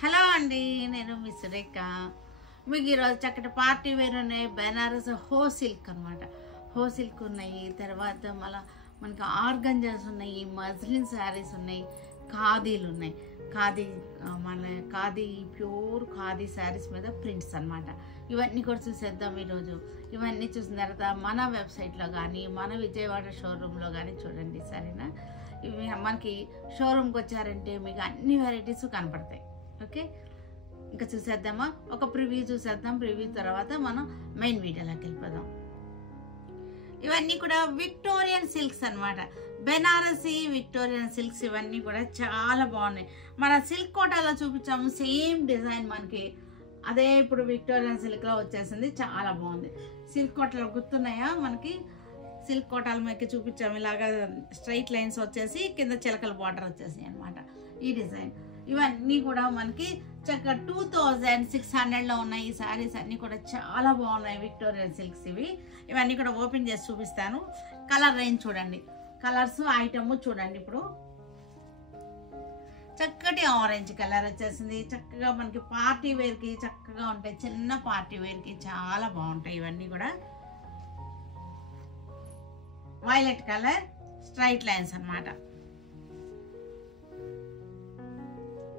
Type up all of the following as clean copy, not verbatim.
Hello అండి, నేను మీ సురేఖ. మీకు ఈరోజు చక్కటి పార్టీ వేర్ ఉన్నాయి. బెనారస్ హో సిల్క్ అనమాట. హో సిల్క్ ఉన్నాయి, తర్వాత మనకి ఆర్గంజాస్ ఉన్నాయి, మజ్లిన్ శారీస్ ఉన్నాయి, ఖాదీలు ఉన్నాయి. ఖాదీ ప్యూర్ ఖాదీ శారీస్ మీద ప్రింట్స్ అనమాట. ఇవన్నీ కూడా చూసేద్దాం ఈరోజు. ఇవన్నీ చూసిన తర్వాత మన వెబ్సైట్లో కానీ మన విజయవాడ షోరూంలో కానీ చూడండి, సరేనా? ఇవి మనకి షోరూమ్కి వచ్చారంటే మీకు అన్ని వెరైటీస్ కనపడతాయి. ఓకే, ఇంకా చూసేద్దామా? ఒక ప్రివ్యూ చూసేద్దాం. ప్రివ్యూ తర్వాత మనం మెయిన్ వీడియోలోకి వెళ్ళిపోదాం. ఇవన్నీ కూడా విక్టోరియన్ సిల్క్స్ అనమాట. బెనారసీ విక్టోరియన్ సిల్క్స్ ఇవన్నీ కూడా చాలా బాగున్నాయి. మన సిల్క్ కోటాలో చూపించాము సేమ్ డిజైన్, మనకి అదే ఇప్పుడు విక్టోరియన్ సిల్క్లో వచ్చేసింది. చాలా బాగుంది. సిల్క్ కోటలో గుర్తున్నాయా? మనకి సిల్క్ కోటాల మీద చూపించాము. ఇలాగా స్ట్రైట్ లైన్స్ వచ్చేసి కింద చిలకల బార్డర్ వచ్చేసి అనమాట ఈ డిజైన్. ఇవన్నీ కూడా మనకి చక్కగా 2600లో ఉన్నాయి. ఈ శారీస్ అన్నీ కూడా చాలా బాగున్నాయి. విక్టోరియన్ సిల్క్స్ ఇవన్నీ కూడా ఓపెన్ చేసి చూపిస్తాను. కలర్ రేంజ్ చూడండి, కలర్స్ ఐటమ్ చూడండి. ఇప్పుడు చక్కటి ఆరెంజ్ కలర్ వచ్చేసింది. చక్కగా మనకి పార్టీ వేర్కి చక్కగా ఉంటాయి. చిన్న పార్టీ వేర్కి చాలా బాగుంటాయి. ఇవన్నీ కూడా వైలెట్ కలర్ స్ట్రైట్ లైన్స్ అన్నమాట.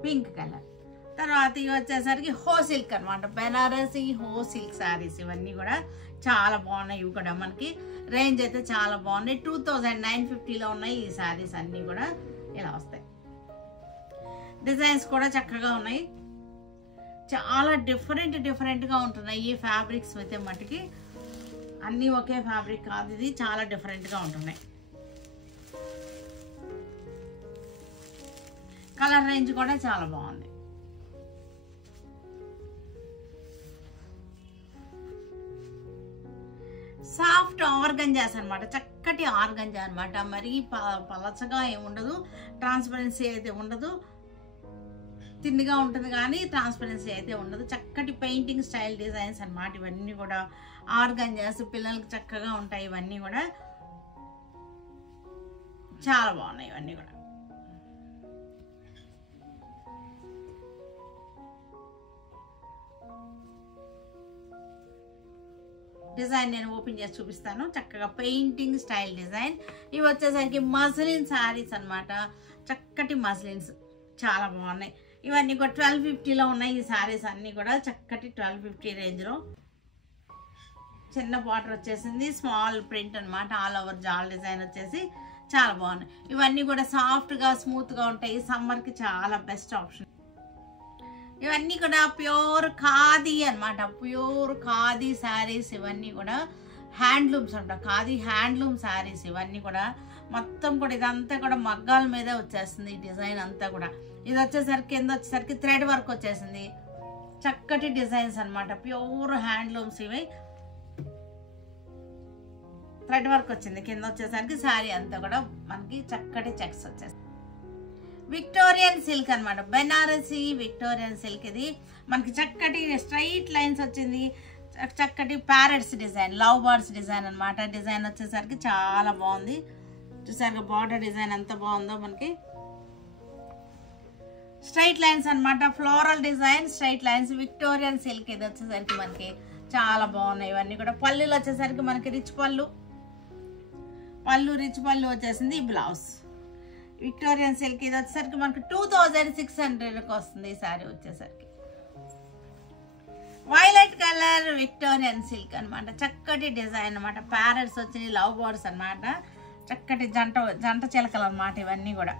Pink colour. తర్వాత ఇవి వచ్చేసరికి హో సిల్క్ అనమాట. బెనారసీ హో సిల్క్ శారీస్ ఇవన్నీ కూడా చాలా బాగున్నాయి. ఇవి కూడా మనకి రేంజ్ అయితే చాలా బాగున్నాయి. 2950లో ఉన్నాయి ఈ శారీస్ అన్నీ కూడా. ఇలా వస్తాయి. డిజైన్స్ కూడా చక్కగా ఉన్నాయి. చాలా డిఫరెంట్గా ఉంటున్నాయి ఈ ఫ్యాబ్రిక్స్ అయితే మటుకి. అన్నీ ఒకే ఫ్యాబ్రిక్ కాదు, ఇది చాలా డిఫరెంట్గా ఉంటున్నాయి. కలర్ రేంజ్ కూడా చాలా బాగుంది. సాఫ్ట్ ఆర్గంజాస్ అనమాట. చక్కటి ఆర్గంజా అనమాట. మరీ పలచగా ఏముండదు, ట్రాన్స్పరెన్సీ అయితే ఉండదు. తిన్నిగా ఉంటుంది కానీ ట్రాన్స్పరెన్సీ అయితే ఉండదు. చక్కటి పెయింటింగ్ స్టైల్ డిజైన్స్ అనమాట. ఇవన్నీ కూడా ఆర్గంజాస్ పిల్లలకి చక్కగా ఉంటాయి. ఇవన్నీ కూడా చాలా బాగున్నాయి. ఇవన్నీ కూడా డిజైన్ నేను ఓపెన్ చేసి చూపిస్తాను. చక్కగా పెయింటింగ్ స్టైల్ డిజైన్. ఇవి వచ్చేసరికి మస్లిన్ శారీస్ అనమాట. చక్కటి మస్లిన్స్ చాలా బాగున్నాయి. ఇవన్నీ కూడా 1250లో ఉన్నాయి ఈ శారీస్ అన్నీ కూడా. చక్కటి 1250 రేంజ్లో చిన్న బార్డర్ వచ్చేసింది. స్మాల్ ప్రింట్ అనమాట. ఆల్ ఓవర్ జాల్ డిజైన్ వచ్చేసి చాలా బాగున్నాయి. ఇవన్నీ కూడా సాఫ్ట్గా స్మూత్గా ఉంటాయి. సమ్మర్కి చాలా బెస్ట్ ఆప్షన్. ఇవన్నీ కూడా ప్యూర్ ఖాదీ అనమాట. ప్యూర్ ఖాదీ శారీస్ ఇవన్నీ కూడా హ్యాండ్లూమ్స్ అంట. ఖాదీ హ్యాండ్లూమ్ శారీస్ ఇవన్నీ కూడా మొత్తం కూడా ఇదంతా కూడా మగ్గాల మీదే వచ్చేస్తుంది. ఈ డిజైన్ అంతా కూడా. ఇది వచ్చేసరికి కింద వచ్చేసరికి థ్రెడ్ వర్క్ వచ్చేసింది. చక్కటి డిజైన్స్ అనమాట. ప్యూర్ హ్యాండ్లూమ్స్ ఇవి. థ్రెడ్ వర్క్ వచ్చింది. కింద వచ్చేసరికి శారీ అంతా కూడా మనకి చక్కటి చెక్స్ వచ్చేసింది. విక్టోరియన్ సిల్క్ అనమాట. Banarasi Victorian silk. ఇది మనకి చక్కటి స్ట్రైట్ లైన్స్ వచ్చింది. చక్కటి parrots design, love birds design అనమాట. డిజైన్ వచ్చేసరికి చాలా బాగుంది. చూసారు బార్డర్ డిజైన్ ఎంత బాగుందో. మనకి స్ట్రైట్ లైన్స్ అనమాట. Floral design straight lines. Victorian silk ఇది వచ్చేసరికి మనకి చాలా బాగున్నాయి. ఇవన్నీ కూడా పళ్ళులు వచ్చేసరికి మనకి రిచ్ పళ్ళు వచ్చేసింది. బ్లౌజ్ విక్టోరియన్ సిల్క్ ఇది వచ్చేసరికి మనకి 2600కి వస్తుంది ఈ శారీ వచ్చేసరికి. వైలెట్ కలర్ విక్టోరియన్ సిల్క్ అనమాట. చక్కటి డిజైన్ అనమాట. ప్యారెట్స్ వచ్చినాయి, లవ్ బర్డ్స్ అనమాట. చక్కటి జంట చిలకలు అనమాట. ఇవన్నీ కూడా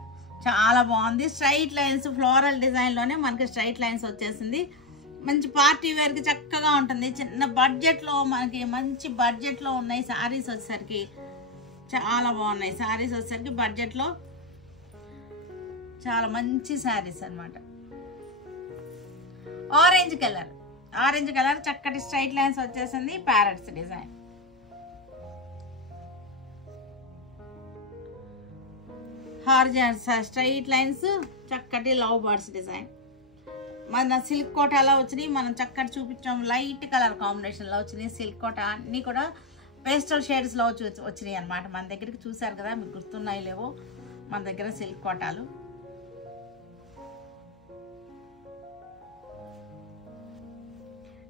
చాలా బాగుంది. స్ట్రైట్ లైన్స్ ఫ్లోరల్ డిజైన్లోనే మనకి స్ట్రైట్ లైన్స్ వచ్చేసింది. మంచి పార్టీ వేర్కి చక్కగా ఉంటుంది. చిన్న బడ్జెట్లో మనకి మంచి బడ్జెట్లో ఉన్నాయి శారీస్ వచ్చేసరికి. చాలా బాగున్నాయి శారీస్ వచ్చేసరికి. బడ్జెట్లో చాలా మంచి శారీస్ అనమాట. ఆరెంజ్ కలర్ చక్కటి స్ట్రైట్ లైన్స్ వచ్చేసింది. Parrots design. Horizontal straight lines. చక్కటి లవ్ బర్డ్స్ డిజైన్. మన సిల్క్ కోటాలో వచ్చినాయి. మనం చక్కటి చూపించాం. లైట్ కలర్ కాంబినేషన్లో వచ్చినాయి సిల్క్ కోట. అన్నీ కూడా పేస్టల్ షేడ్స్లో వచ్చినాయి అనమాట. మన దగ్గరికి చూసారు కదా, మీకు గుర్తున్నాయి లేవో మన దగ్గర సిల్క్ కోటాలు.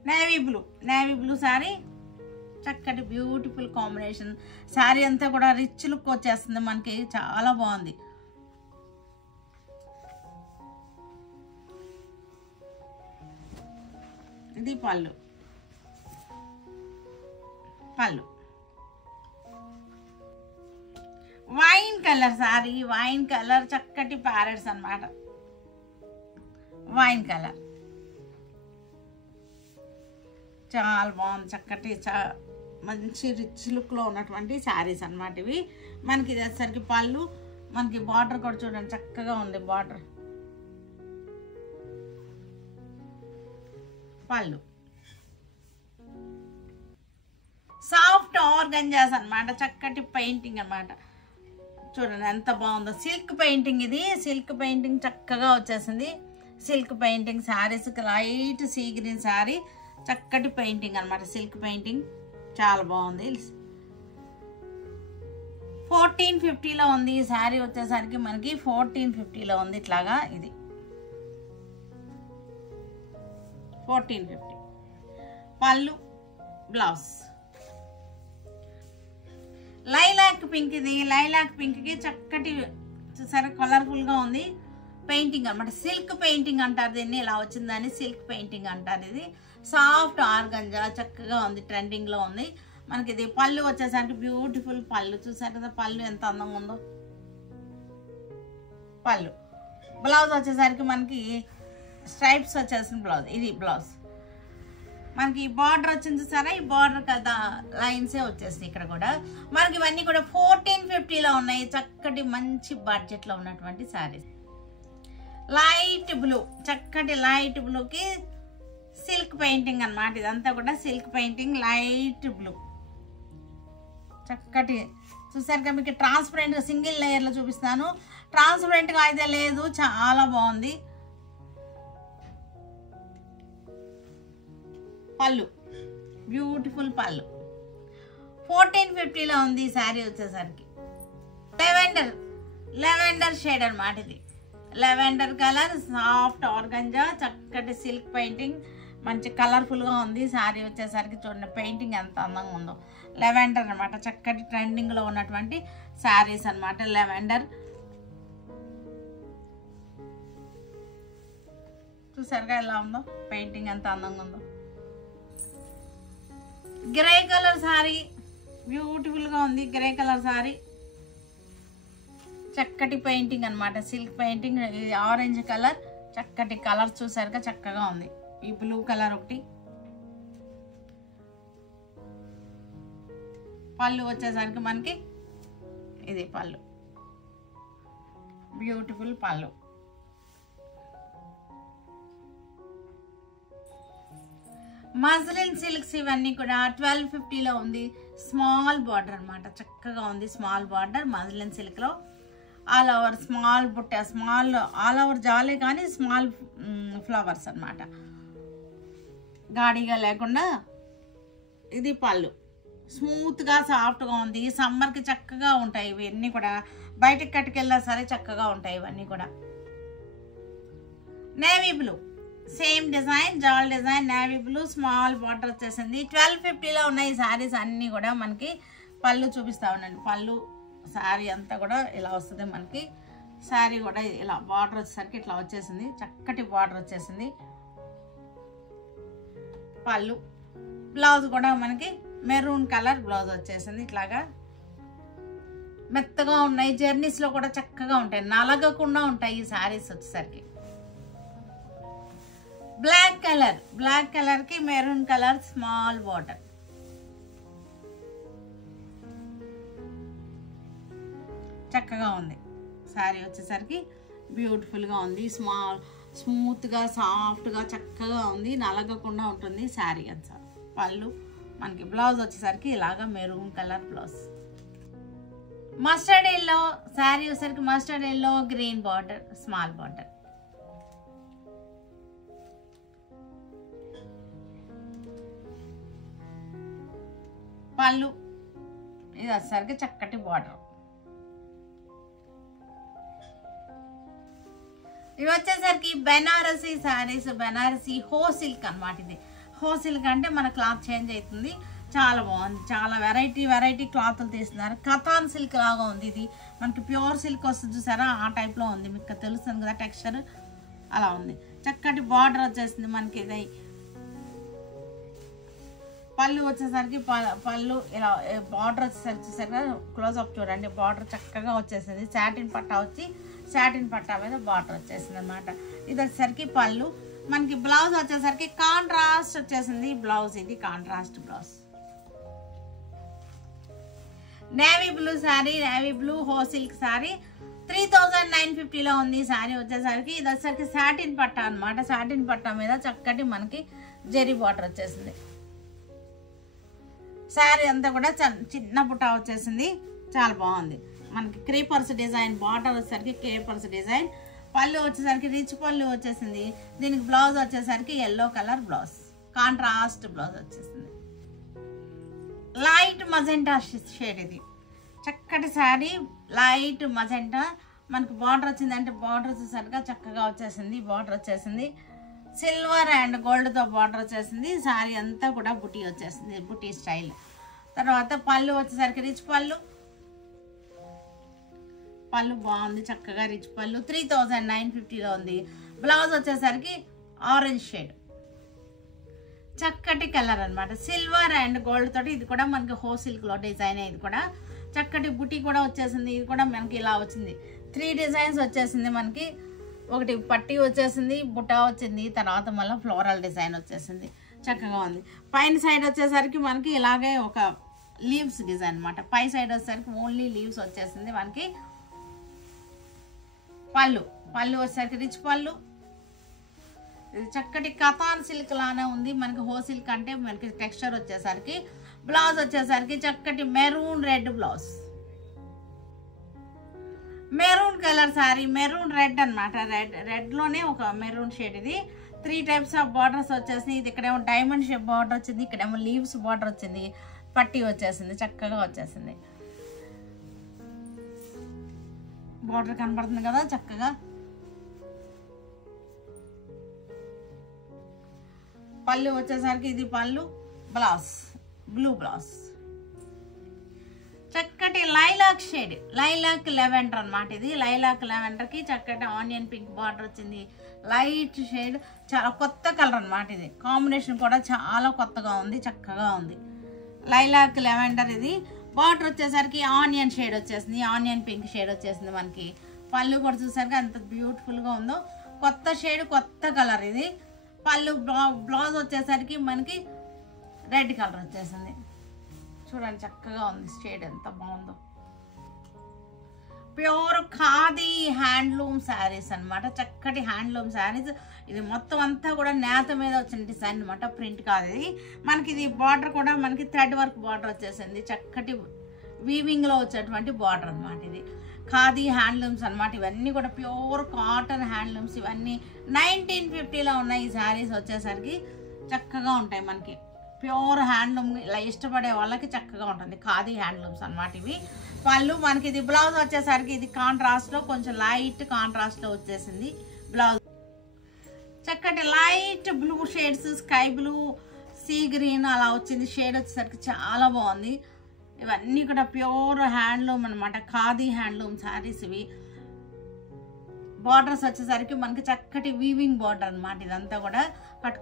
నేవీ బ్లూ శారీ, చక్కటి బ్యూటిఫుల్ కాంబినేషన్. శారీ అంతా కూడా రిచ్ లుక్ వచ్చేస్తుంది మనకి, చాలా బాగుంది. ఇది పళ్ళు. Wine colour sari, wine colour, చక్కటి ప్యారెట్స్ అన్నమాట. వైన్ కలర్ చాలా బాగుంది, చక్కటి మంచి రిచ్ లుక్లో ఉన్నటువంటి శారీస్ అన్నమాట ఇవి. మనకి ఇది వచ్చేసరికి పళ్ళు, మనకి బార్డర్ కూడా చూడండి చక్కగా ఉంది బార్డర్. పళ్ళు సాఫ్ట్ ఆర్గంజాస్ అన్నమాట, చక్కటి పెయింటింగ్ అన్నమాట. చూడండి ఎంత బాగుందో, సిల్క్ పెయింటింగ్. ఇది సిల్క్ పెయింటింగ్ చక్కగా వచ్చేసింది. సిల్క్ పెయింటింగ్ శారీస్కి లైట్ సీ గ్రీన్ శారీ, చక్కటి పెయింటింగ్ అన్నమాట. సిల్క్ పెయింటింగ్ చాలా బాగుంది. 1450లో ఉంది ఈ శారీ వచ్చేసరికి మనకి, 1450లో ఉంది ఇట్లాగా. ఇది 1450. పళ్ళు, బ్లౌజ్ లైలాక్ పింక్. ఇది లైలాక్ పింక్కి చక్కటి సరే కలర్ఫుల్గా ఉంది పెయింటింగ్ అనమాట. సిల్క్ పెయింటింగ్ అంటారు దీన్ని, ఇలా వచ్చిందని సిల్క్ పెయింటింగ్ అంటారు. ఇది సాఫ్ట్ ఆర్గంజా చక్కగా ఉంది, ట్రెండింగ్లో ఉంది మనకి. ఇది పళ్ళు వచ్చేసరికి బ్యూటిఫుల్ పళ్ళు, చూసారు కదా పళ్ళు ఎంత అందంగా ఉందో. పళ్ళు. బ్లౌజ్ వచ్చేసరికి మనకి స్ట్రైప్స్ వచ్చేసిన బ్లౌజ్. ఇది బ్లౌజ్ మనకి బార్డర్ వచ్చింది చూసారా, ఈ బార్డర్ కదా లైన్సే వచ్చేసింది ఇక్కడ కూడా. మనకి ఇవన్నీ కూడా 1450లో ఉన్నాయి, చక్కటి మంచి బడ్జెట్లో ఉన్నటువంటి శారీస్. లైట్ బ్లూ, చక్కటి లైట్ బ్లూకి సిల్క్ పెయింటింగ్ అన్నమాట. ఇదంతా కూడా సిల్క్ పెయింటింగ్, లైట్ బ్లూ చక్కటి. చూసారుగా మీకు ట్రాన్స్పరెంట్గా సింగిల్ లేయర్లో చూపిస్తాను, ట్రాన్స్పరెంట్గా అయితే లేదు, చాలా బాగుంది. పళ్ళు బ్యూటిఫుల్ పళ్ళు. 1450లో ఉంది ఈ శారీ వచ్చేసరికి. లెవెండర్ షేడ్ అనమాట. ఇది లెవెండర్ కలర్, సాఫ్ట్ ఆర్గంజా, చక్కటి సిల్క్ పెయింటింగ్, మంచి కలర్ఫుల్గా ఉంది శారీ వచ్చేసరికి. చూడండి పెయింటింగ్ ఎంత అందంగా ఉందో. లెవెండర్ అనమాట, చక్కటి ట్రెండింగ్లో ఉన్నటువంటి శారీస్ అనమాట. లెవెండర్ చూసారుగా ఎలా ఉందో, పెయింటింగ్ ఎంత అందంగా ఉందో. గ్రే కలర్ శారీ బ్యూటిఫుల్గా ఉంది. గ్రే కలర్ శారీ చక్కటి పెయింటింగ్ అనమాట, సిల్క్ పెయింటింగ్. ఇది ఆరెంజ్ కలర్, చక్కటి కలర్ చూసారుగా చక్కగా ఉంది. ఈ బ్లూ కలర్ ఒకటి. పళ్ళు వచ్చేసరికి మనకి ఇది పళ్ళు, బ్యూటిఫుల్ పళ్ళు. మజ్లిన్ సిల్క్స్ ఇవన్నీ కూడా 1250లో ఉంది. స్మాల్ బార్డర్ అనమాట, చక్కగా ఉంది. స్మాల్ బార్డర్ మజ్లిన్ సిల్క్లో, ఆల్ ఓవర్ స్మాల్ బుట్ట, స్మాల్ ఆల్ ఓవర్ జాలే కానీ స్మాల్ ఫ్లవర్స్ అనమాట, గాడిగా లేకుండా. ఇది పళ్ళు, స్మూత్గా సాఫ్ట్గా ఉంది. సమ్మర్కి చక్కగా ఉంటాయి ఇవన్నీ కూడా, బయటకు కట్టుకెళ్ళినా సరే చక్కగా ఉంటాయి ఇవన్నీ కూడా. నేవీ బ్లూ సేమ్ డిజైన్, జాల్ design, navy blue, small border వచ్చేసింది. 1250లో ఉన్నాయి శారీస్ అన్నీ కూడా. మనకి పళ్ళు చూపిస్తా ఉండండి. పళ్ళు శారీ అంతా కూడా ఇలా వస్తుంది మనకి. శారీ కూడా ఇలా బార్డర్ వచ్చేసరికి ఇట్లా వచ్చేసింది, చక్కటి బార్డర్ వచ్చేసింది. పళ్ళు. బ్లౌజ్ కూడా మనకి మెరూన్ కలర్ బ్లౌజ్ వచ్చేసింది. ఇట్లాగా మెత్తగా ఉన్నాయి, జర్నీస్లో కూడా చక్కగా ఉంటాయి, నలగకుండా ఉంటాయి ఈ శారీస్ వచ్చేసరికి. బ్లాక్ కలర్కి మెరూన్ కలర్ స్మాల్ బార్డర్. చక్కగా ఉంది శారీ వచ్చేసరికి, బ్యూటిఫుల్గా ఉంది. స్మూత్గా సాఫ్ట్గా చక్కగా ఉంది, నలగకుండా ఉంటుంది శారీ అంతా. పళ్ళు మనకి. బ్లౌజ్ వచ్చేసరికి ఇలాగా maroon colour blouse. Mustard yellow sari వచ్చేసరికి, mustard yellow green border, small border. పళ్ళు ఇది వచ్చేసరికి చక్కటి బార్డర్. ఇవి వచ్చేసరికి బెనారసీ శారీస్, బెనారసీ హో సిల్క్ అనమాట. ఇది హోల్సేల్ కంటే మన క్లాత్ చేంజ్ అవుతుంది. చాలా బాగుంది. చాలా వెరైటీ క్లాత్లు తీస్తున్నారు. కథాన్ సిల్క్ లాగా ఉంది. ఇది మనకి ప్యూర్ సిల్క్ వస్తుంది చూసారా, ఆ టైప్లో ఉంది. మీకు తెలుస్తుంది కదా టెక్స్చర్, అలా ఉంది. చక్కటి బార్డర్ వచ్చేసింది మనకి. ఇది పళ్ళు వచ్చేసరికి పళ్ళు ఇలా బార్డర్ వచ్చేసరికి చూసారా, క్లోజ్అప్ చూడండి. బార్డర్ చక్కగా వచ్చేసింది. సాటిన్ పట్టా వచ్చి సాటిన్ పట్టా మీద బార్డర్ వచ్చేసింది అనమాట. ఇది వచ్చేసరికి పళ్ళు. మనకి బ్లౌజ్ వచ్చేసరికి కాంట్రాస్ట్ వచ్చేసింది బ్లౌజ్. ఇది contrast blouse. Navy blue sari, navy blue హోసిల్క్ శారీ 3950లో ఉంది. శారీ వచ్చేసరికి ఇది వచ్చేసరికి సాటిన్ పట్టా అనమాట. సాటిన్ పట్టా మీద చక్కటి మనకి జెరీ బార్డర్ వచ్చేసింది. శారీ అంతా కూడా చిన్న బుట్ట వచ్చేసింది. చాలా బాగుంది. మనకి క్రీపర్స్ డిజైన్, బార్డర్ వచ్చేసరికి క్రీపర్స్ డిజైన్. పళ్ళు వచ్చేసరికి రిచ్ పళ్ళు వచ్చేసింది. దీనికి బ్లౌజ్ వచ్చేసరికి yellow colour blouse, contrast blouse వచ్చేసింది. Light magenta shade. ఇది చక్కటి శారీ, లైట్ మజెంటా. మనకి బార్డర్ వచ్చిందంటే బార్డర్ వచ్చేసరిగా చక్కగా వచ్చేసింది. బార్డర్ వచ్చేసింది సిల్వర్ అండ్ గోల్డ్తో బార్డర్ వచ్చేసింది. శారీ అంతా కూడా బుటీ వచ్చేసింది, బుటీ స్టైల్. తర్వాత పళ్ళు వచ్చేసరికి రిచ్ పళ్ళు. పళ్ళు బాగుంది, చక్కగా రిచ్ పళ్ళు. 3950లో ఉంది. బ్లౌజ్ వచ్చేసరికి ఆరెంజ్ షేడ్, చక్కటి కలర్ అనమాట. సిల్వర్ అండ్ గోల్డ్ తోటి. ఇది కూడా మనకి హోసిల్క్లో డిజైన్. ఇది కూడా చక్కటి బుటీ కూడా వచ్చేసింది. ఇది కూడా మనకి ఇలా వచ్చింది. 3 డిజైన్స్ వచ్చేసింది మనకి. ఒకటి పట్టీ వచ్చేసింది, బుట్ట వచ్చింది, తర్వాత మళ్ళీ ఫ్లోరల్ డిజైన్ వచ్చేసింది. చక్కగా ఉంది. పైన సైడ్ వచ్చేసరికి మనకి ఇలాగే ఒక లీవ్స్ డిజైన్ అనమాట. పై సైడ్ వచ్చేసరికి ఓన్లీ లీవ్స్ వచ్చేసింది మనకి. పళ్ళు వచ్చేసరికి రిచ్ పళ్ళు. ఇది చక్కటి కథాన్ సిల్క్ లానే ఉంది. మనకి హోసిల్క్ అంటే మనకి టెక్స్చర్ వచ్చేసరికి. బ్లౌజ్ వచ్చేసరికి చక్కటి maroon red blouse, maroon colour sari, maroon red అనమాట. రెడ్లోనే ఒక మెరూన్ షేడ్. ఇది 3 టైప్స్ ఆఫ్ బార్డర్స్ వచ్చేసింది. ఇది ఇక్కడేమో డైమండ్ షేప్ బార్డర్ వచ్చింది, ఇక్కడేమో లీవ్స్ బార్డర్ వచ్చింది, పట్టీ వచ్చేసింది, చక్కగా వచ్చేసింది. బార్డర్ కనపడుతుంది కదా చక్కగా. పళ్ళు వచ్చేసరికి ఇది పళ్ళు, బ్లౌజ్ బ్లూ బ్లౌజ్. చక్కటి లైలాక్ షేడ్, లైలాక్ లెవెండర్ అనమాట. ఇది లైలాక్ లెవెండర్కి చక్కటి ఆనియన్ పింక్ బార్డర్ వచ్చింది. లైట్ షేడ్, చాలా కొత్త కలర్ అనమాట. ఇది కాంబినేషన్ కూడా చాలా కొత్తగా ఉంది, చక్కగా ఉంది. Lilac lavender. ఇది బార్డర్ వచ్చేసరికి ఆనియన్ షేడ్ వచ్చేసింది, ఆనియన్ పింక్ షేడ్ వచ్చేసింది మనకి. పళ్ళు కూడా చూసరికి ఎంత బ్యూటిఫుల్గా ఉందో. కొత్త షేడ్, కొత్త కలర్. ఇది పళ్ళు. బ్లౌజ్ వచ్చేసరికి మనకి రెడ్ కలర్ వచ్చేసింది. చూడండి చక్కగా ఉంది. షేడ్ ఎంత బాగుందో. ప్యూర్ ఖాదీ హ్యాండ్లూమ్ శారీస్ అనమాట. చక్కటి హ్యాండ్లూమ్ శారీస్. ఇది మొత్తం అంతా కూడా నేత మీద వచ్చిన డిజైన్ అనమాట, ప్రింట్ కాదు ఇది. మనకి ఇది బార్డర్ కూడా మనకి థ్రెడ్ వర్క్ బార్డర్ వచ్చేసింది. చక్కటి వీవింగ్లో వచ్చేటువంటి బార్డర్ అనమాట. ఇది ఖాదీ హ్యాండ్లూమ్స్ అనమాట. ఇవన్నీ కూడా ప్యూర్ కాటన్ హ్యాండ్లూమ్స్. ఇవన్నీ 1950లో ఉన్నాయి. ఈ శారీస్ వచ్చేసరికి చక్కగా ఉంటాయి మనకి. ప్యూర్ హ్యాండ్లూమ్ ఇలా ఇష్టపడే వాళ్ళకి చక్కగా ఉంటుంది. ఖాదీ హ్యాండ్లూమ్స్ అనమాట ఇవి. పళ్ళు మనకి. ఇది బ్లౌజ్ వచ్చేసరికి ఇది కాంట్రాస్ట్లో, కొంచెం లైట్ కాంట్రాస్ట్లో వచ్చేసింది బ్లౌజ్. చక్కటి light blue shades, sky blue, sea green అలా వచ్చింది షేడ్ వచ్చేసరికి. చాలా బాగుంది. ఇవన్నీ కూడా ప్యూర్ హ్యాండ్లూమ్ అనమాట, ఖాదీ హ్యాండ్లూమ్ శారీస్ ఇవి. బార్డర్స్ వచ్చేసరికి మనకి చక్కటి వీవింగ్ బార్డర్ అనమాట. ఇదంతా కూడా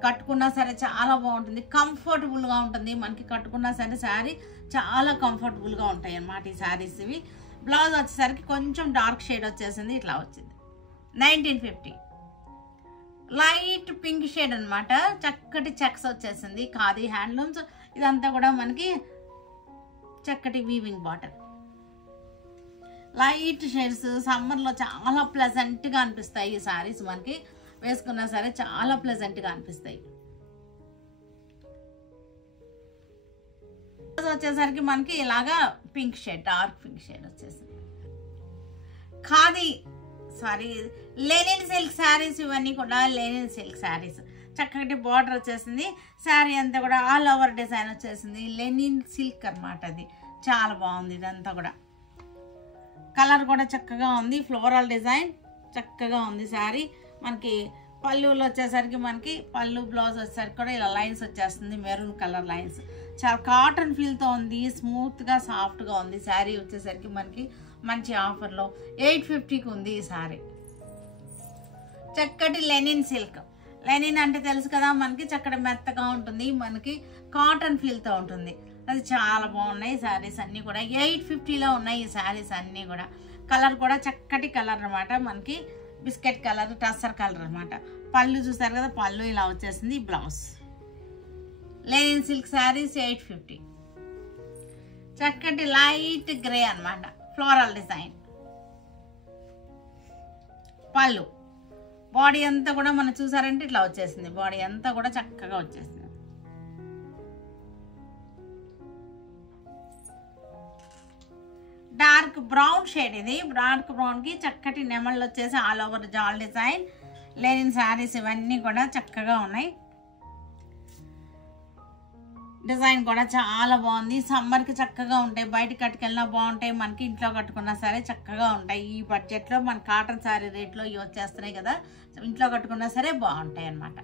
కట్టుకున్నా సరే చాలా బాగుంటుంది, కంఫర్టబుల్గా ఉంటుంది మనకి. కట్టుకున్నా సరే శారీ చాలా కంఫర్టబుల్గా ఉంటాయి అన్నమాట ఈ శారీస్ ఇవి. బ్లౌజ్ వచ్చేసరికి కొంచెం డార్క్ షేడ్ వచ్చేసింది, ఇట్లా వచ్చింది. 1950 లైట్ పింక్ షేడ్ అనమాట. చక్కటి చెక్స్ వచ్చేసింది, ఖాదీ హ్యాండ్లూమ్స్. ఇదంతా కూడా మనకి చక్కటి వీవింగ్ బార్డర్, లైట్ షేడ్స్. సమ్మర్లో చాలా ప్లెజెంట్గా అనిపిస్తాయి ఈ శారీస్. మనకి వేసుకున్నా సరే చాలా ప్లెజెంట్గా అనిపిస్తాయి. వచ్చేసరికి మనకి ఇలాగా pink shade, dark pink shade వచ్చేసింది. Khadi linen silk saris. ఇవన్నీ కూడా లెనిన్ సిల్క్ శారీస్. చక్కటి బార్డర్ వచ్చేసింది. శారీ అంతా కూడా ఆల్ ఓవర్ డిజైన్ వచ్చేసింది. లెనిన్ సిల్క్ అనమాట. అది చాలా బాగుంది. ఇదంతా కూడా కలర్ కూడా చక్కగా ఉంది. ఫ్లోరల్ డిజైన్ చక్కగా ఉంది శారీ. మనకి పళ్ళులో వచ్చేసరికి మనకి పళ్ళు బ్లౌజ్ వచ్చేసరికి కూడా ఇలా లైన్స్ వచ్చేస్తుంది, మెరూన్ కలర్ లైన్స్. చాలా కాటన్ ఫీల్తో ఉంది, స్మూత్గా సాఫ్ట్గా ఉంది. శారీ వచ్చేసరికి మనకి మంచి ఆఫర్లో 850కి ఉంది ఈ శారీ. చక్కటి లెనిన్ సిల్క్. లెనిన్ అంటే తెలుసు కదా మనకి, చక్కటి మెత్తగా ఉంటుంది, మనకి కాటన్ ఫీల్తో ఉంటుంది. అది చాలా బాగున్నాయి శారీస్ అన్నీ కూడా. 850లో ఉన్నాయి ఈ శారీస్ అన్నీ కూడా. కలర్ కూడా చక్కటి కలర్ అనమాట, మనకి బిస్కెట్ కలర్, టస్సర్ కలర్ అనమాట. పళ్ళు చూస్తారు కదా, పళ్ళు ఇలా వచ్చేసింది. Blouse Lenin silk saris 850. చక్కటి లైట్ గ్రే అనమాట, ఫ్లోరల్ డిజైన్. పళ్ళు బాడీ అంతా కూడా మనం చూసారంటే ఇట్లా వచ్చేసింది, బాడీ అంతా కూడా చక్కగా వచ్చేసింది. డార్క్ బ్రౌన్ షేడ్, ఇది డార్క్ బ్రౌన్కి చక్కటి నెమళ్ళు వచ్చేసి ఆల్ ఓవర్ జాల్ డిజైన్. లెనిన్ శారీస్ ఇవన్నీ కూడా చక్కగా ఉన్నాయి. డిజైన్ కూడా చాలా బాగుంది. సమ్మర్కి చక్కగా ఉంటాయి, బయటకి కట్టుకెళ్ళినా బాగుంటాయి, మనకి ఇంట్లో కట్టుకున్నా సరే చక్కగా ఉంటాయి. ఈ బడ్జెట్లో మన కాటన్ శారీ రేట్లో ఇవి వచ్చేస్తున్నాయి కదా, ఇంట్లో కట్టుకున్నా సరే బాగుంటాయి అన్నమాట.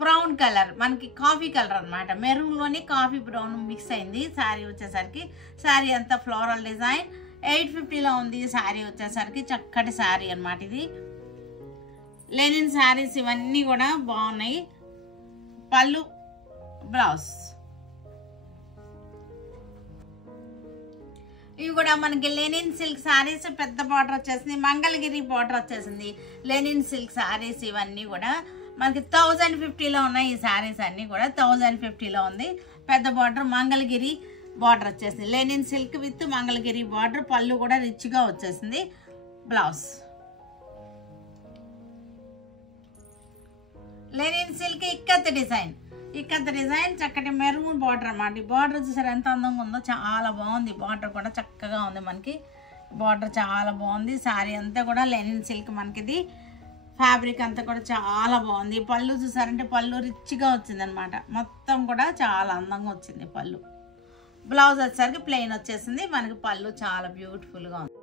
బ్రౌన్ కలర్, మనకి కాఫీ కలర్ అనమాట, మెరూన్లోని కాఫీ బ్రౌన్ మిక్స్ అయింది శారీ వచ్చేసరికి. శారీ అంతా ఫ్లోరల్ డిజైన్. 850లో ఉంది శారీ వచ్చేసరికి. చక్కటి శారీ అనమాట ఇది. లెనిన్ శారీస్ ఇవన్నీ కూడా బాగున్నాయి. పళ్ళు బ్లౌజ్ ఇవి కూడా మనకి లెనిన్ సిల్క్ శారీస్. పెద్ద బార్డర్ వచ్చేసింది, మంగళగిరి బార్డర్ వచ్చేసింది. లెనిన్ సిల్క్ శారీస్ ఇవన్నీ కూడా మనకి 1050లో ఉన్నాయి ఈ శారీస్ అన్నీ కూడా. 1050లో ఉంది. పెద్ద బార్డర్ మంగళగిరి బార్డర్ వచ్చేసింది, Lenin silk with Mangalagiri border. పళ్ళు కూడా రిచ్గా వచ్చేసింది. Blouse Lenin silk ikat design. Ikat design చక్కటి మెరూన్ బార్డర్ అన్నమాట. ఈ బార్డర్ చూసారు ఎంత అందంగా ఉందో, చాలా బాగుంది. బార్డర్ కూడా చక్కగా ఉంది, మనకి బార్డర్ చాలా బాగుంది. శారీ అంతా కూడా లెనిన్ సిల్క్, మనకి ఇది ఫ్యాబ్రిక్ అంతా కూడా చాలా బాగుంది. పళ్ళు చూసారంటే పళ్ళు రిచ్గా వచ్చింది అనమాట, మొత్తం కూడా చాలా అందంగా వచ్చింది పళ్ళు. బ్లౌజ్ వచ్చేసరికి ప్లెయిన్ వచ్చేసింది, మనకి పళ్ళు చాలా బ్యూటిఫుల్గా ఉంది.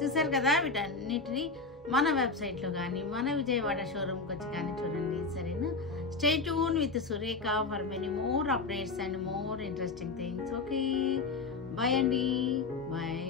చూసారు కదా, వీటన్నిటిని మన వెబ్సైట్లో కానీ మన విజయవాడ షోరూమ్కి వచ్చి కానీ చూడండి, సరేనా? Stay tune with Surekha for many more updates and more interesting things. Okay, bye అండి, బాయ్.